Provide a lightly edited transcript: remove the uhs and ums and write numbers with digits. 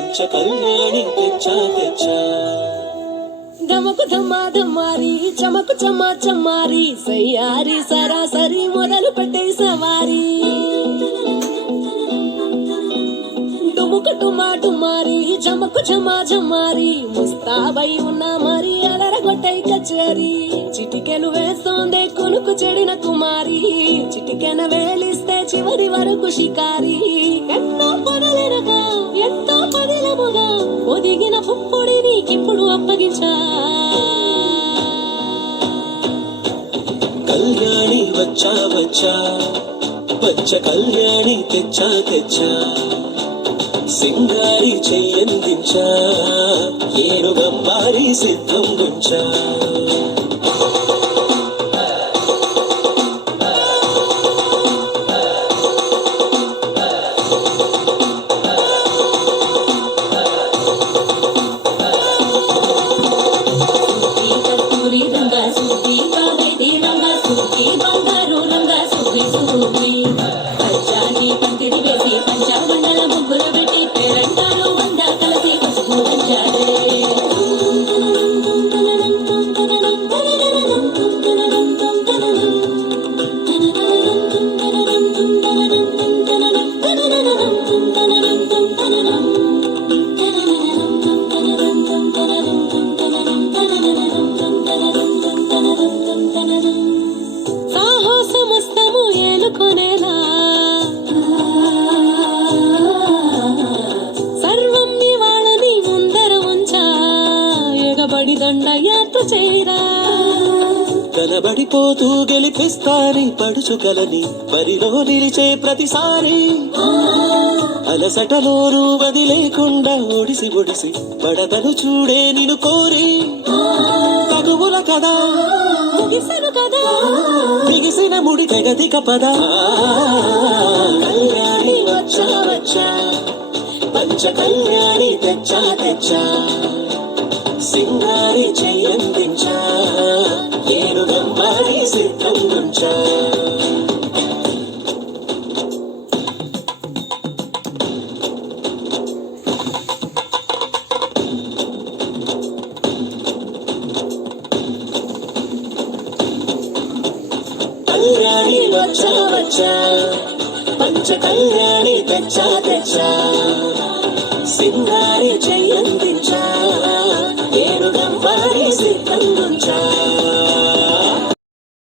పంచ కళ్యాణి తెచ్చా తెచ్చా ధమకు ధమ్మా ధమ్మారి చమకు చమ్మా చమ్మారి సయ్యారి సరాసరి మొదలు పెట్టే సవారి డుముకు డుమా డుమారి జమకు జమా జమ్మారి ముస్తాబై ఉన్న మరి అలరగొట్టై కచేరి చిటికెలు వేస్తోందే కొనుకు చెడిన కుమారి చిటికెన వేలిస్తే చివరి వరకు షికారి ఎన్నో పగలెనగా ఎంతో పదిలముగా ఒదిగిన పుప్పొడి నీకిప్పుడు అప్పగించా కళ్యాణి వచ్చా వచ్చా పంచ కళ్యాణి తెచ్చా తెచ్చా సింగారి చెయ్యందించా ఏనుగంబారి సిద్ధం గుంచా సాహసమస్తము ఏలుకొనేలా సర్వం ఇవాళని ముందర ఉంచా ఎగబడి దండయాత్ర చేరా కలబడిపోతూ గెలిపిస్తాని పడుచుకలని బరిలో నిలిచే ప్రతిసారి అలసటలోనూ వదిలేకుండా ఒడిసి ఒడిసి పడదను చూడే నిన్ను కోరి తగువుల కదా ముగిసను కదా బిగిసిన ముడి తెగదిక పద కళ్యాణి వచ్చా వచ్చా పంచ కళ్యాణి తెచ్చా తెచ్చా సింగారి చెయ్యందించా ఏనుగంబారి సిద్ధం గుంచా కళ్యాణి వచ్చా వచ్చా పంచ కళ్యాణి తెచ్చా తెచ్చా సింగారి చెయ్యందించా ఏనుగంబారి సిద్ధం గుంచా